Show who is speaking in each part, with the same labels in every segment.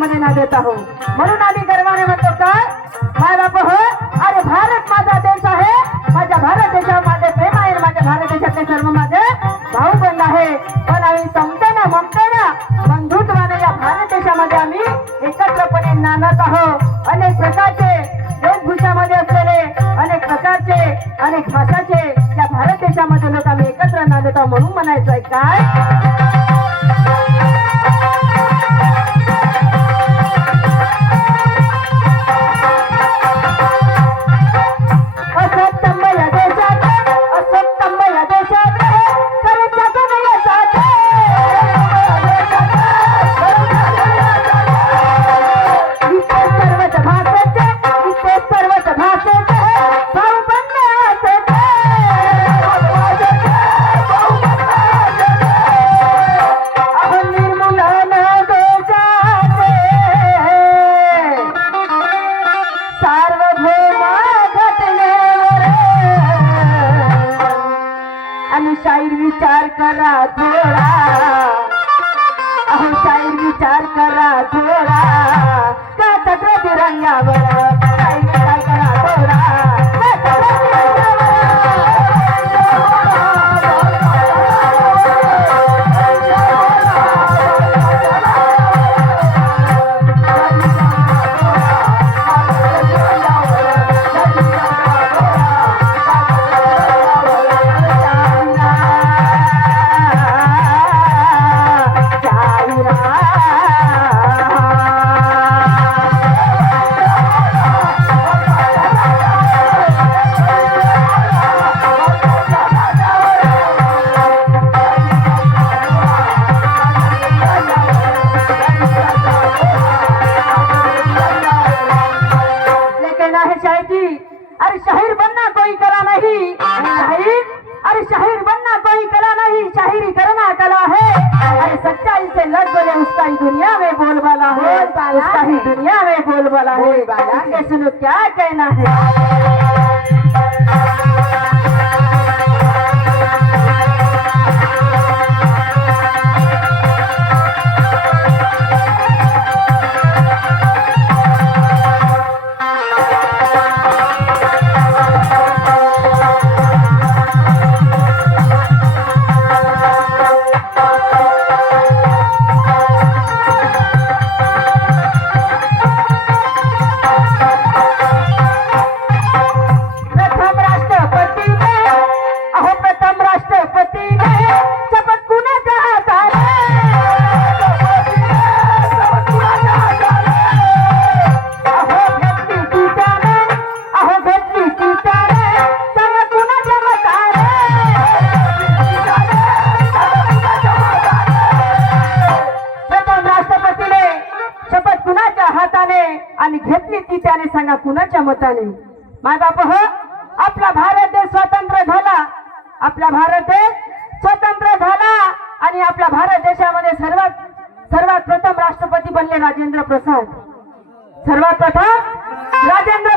Speaker 1: मध्ये ना देत आहोत म्हणून आम्ही गर्वाने म्हणतो काय? माय बाप हो? अरे भारत माझा देश आहे. माझ्या भारत देशावर माझे प्रेम आहे. माझ्या भारत देशातले सर्व माझे भाऊ बंद आहे. पण आम्ही समताना ममताना बंधुत्वाने या भारत देशामध्ये आम्ही एकत्रपणे नांदत आहोत. अनेक प्रकारचे वेशभूषामध्ये असलेले अनेक प्रकारचे अनेक भाषाचे या भारत देशामध्ये लोक आम्ही एकत्र नांदत आहोत म्हणून म्हणायचं आहे काय? विचार करा थोडा. अहो शाहीर विचार करा थोडा. का चक्र तिरंग्यावर शाहीर कला नहीं शाहिरी करना कला है अरे सच्चाई से लग बोले उसका ही दुनिया में बोलबाला है उसका ही। दुनिया में बोलबाला है
Speaker 2: बोलबाला है।
Speaker 1: इसके सुनो क्या कहना है सांगा कुणाच्या मताने? माय बाप हो आपला भारत देश स्वतंत्र झाला. आपला भारत देश स्वतंत्र झाला आणि आपल्या भारत देशामध्ये सर्वात सर्वात प्रथम राष्ट्रपती बनले राजेंद्र प्रसाद. सर्वात प्रथम राजेंद्र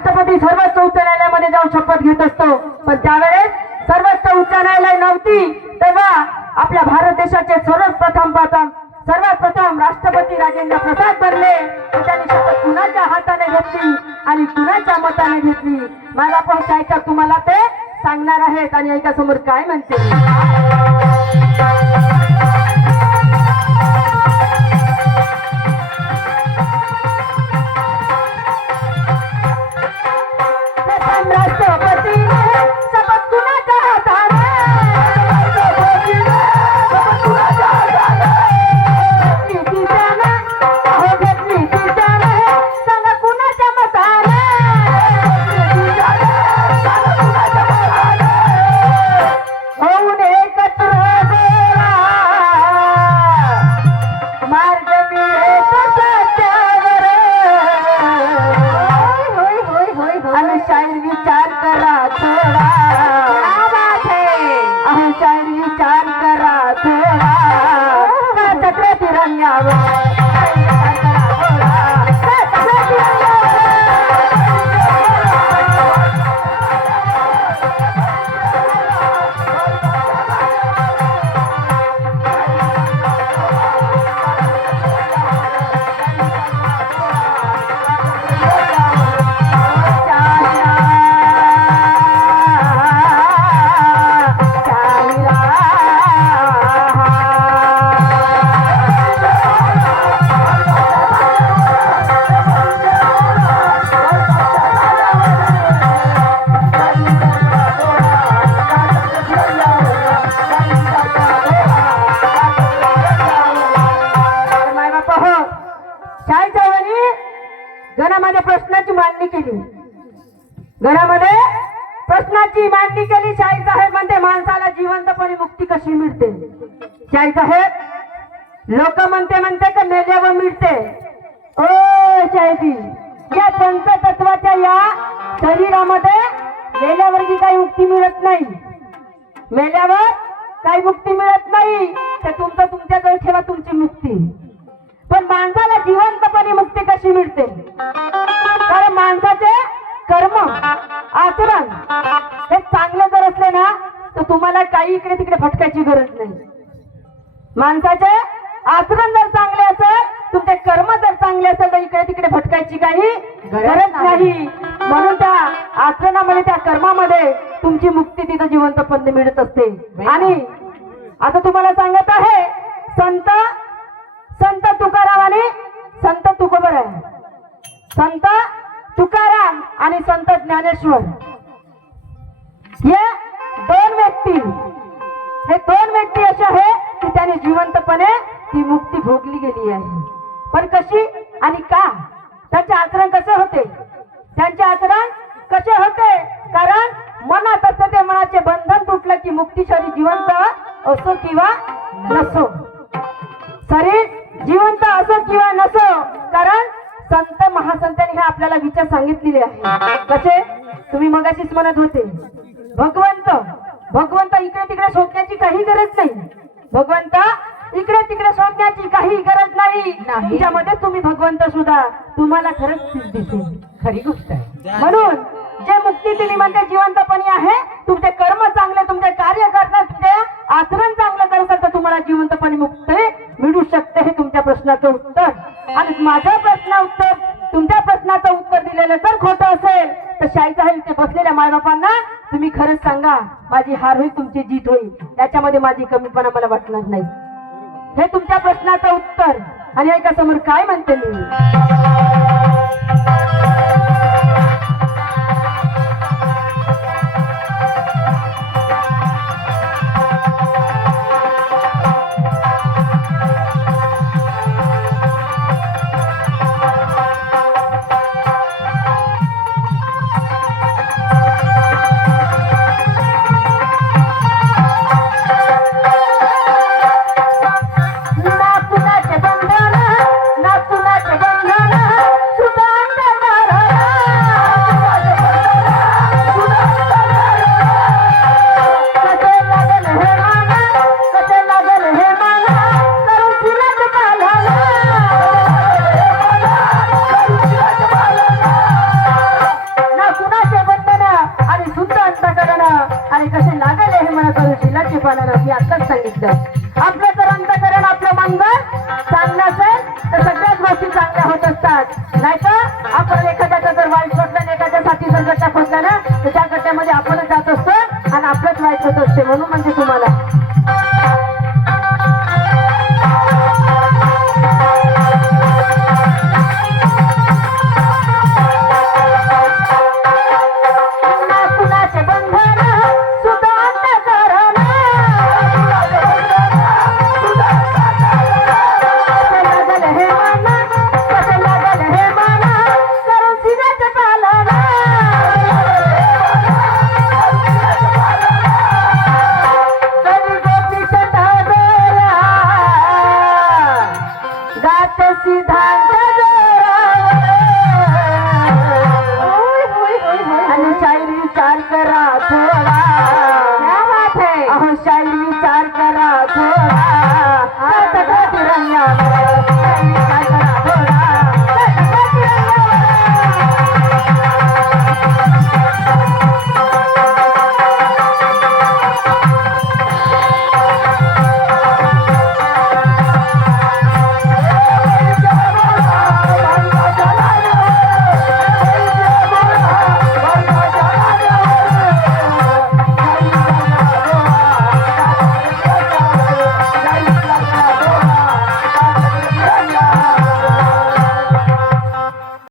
Speaker 1: राष्ट्रपती सर्वोच्च उच्च न्यायालयामध्ये जाऊन शपथ घेत असतो. पण त्यावेळेस सर्वोच्च उच्च न्यायालय नव्हती तेव्हा आपल्या भारत देशाचे सर्वच प्रथम प्रथम सर्वात प्रथम राष्ट्रपती राजेंद्र प्रसाद बनले त्यांनी शपथ कुणाच्या हाताने घेतली आणि कुणाच्या मताने घेतली? माझा पण ऐका तुम्हाला ते सांगणार आहेत आणि ऐकासमोर काय म्हणते বাংলা मांडणी केली. घरामध्ये प्रश्नाची मांडणी केली. शाही साहेब म्हणते माणसाला जिवंतपणे मुक्ती कशी मिळते? शाही साहेब लोक म्हणते म्हणते का मेल्यावर मिळते? ओ शाहीजी या पंचतत्वाच्या या शरीरामध्ये मेल्यावरही काही मुक्ती मिळत नाही. मेल्यावर काही मुक्ती मिळत नाही. तर तुमचं तुमच्याजवळ ठेवा तुमची मुक्ती. पण माणसाला जिवंतपणे मुक्ती कशी मिळते? कारण माणसाचे कर्म आचरण हे चांगले जर असले ना तर तुम्हाला काही इकडे तिकडे भटकायची गरज नाही. माणसाचे आचरण जर चांगले असेल तुमचे कर्म जर चांगले असेल तर इकडे तिकडे भटकायची काही गरज नाही. म्हणून त्या आचरणामध्ये त्या कर्मामध्ये तुमची मुक्ती तिथं जिवंतपणे मिळत असते. आणि आता तुम्हाला सांगत आहे संत संत तुकाराम आणि संत तुकोबर आहे संत तुकाराम आणि संत ज्ञानेश्वर. हे दोन व्यक्ती. हे दोन व्यक्ती असे आहे की त्याने जिवंतपणे ती मुक्ती भोगली गेली आहे. पण कशी आणि का? त्यांचे आचरण कसे होते? त्यांचे आचरण कसे होते? कारण मनात असते ते मनाचे बंधन तुटलं की मुक्तीशरी जिवंत असो किंवा शोधण्याची काही गरज नाही. भगवंत इकडे तिकडे शोधण्याची काही गरज नाही. त्यामध्ये तुम्ही भगवंत सुद्धा. तुम्हाला खरंच दिसेल.
Speaker 2: खरी गोष्ट आहे.
Speaker 1: म्हणून जे मुक्ती दिली म्हणते जिवंतपणी आहे तुमचे कर्म चांगले तुमचे कार्य करतात तुमचे आचरण चांगलं करत तर तुम्हाला जिवंतपणे मुक्ती मिळू शकते हे तुमच्या प्रश्नाचं उत्तर. आणि माझं प्रश्न उत्तर तुमच्या प्रश्नाचं उत्तर दिलेलं जर खोटं असेल तर शाही साहेब ते बसलेल्या मायबापांना तुम्ही खरंच सांगा माझी हार होईल तुमची जीत होईल. त्याच्यामध्ये माझी कमीपणा मला वाटणार नाही. हे तुमच्या प्रश्नाचं उत्तर. आणि ऐका समोर काय म्हणते मी? मी आताच सांगितलं. आपलं जर अंतकरण आपलं मंगळ चांगलं असेल तर सगळ्याच गोष्टी चांगल्या होत असतात. नाहीतर आपण एखाद्याचा जर वाईट खोटलं आणि एखाद्या साठी जर गट्टा खोटला ना तर त्या गट्ट्यामध्ये आपणच जात असतो आणि आपलंच वाईट होत असते म्हणून म्हणजे तुम्हाला.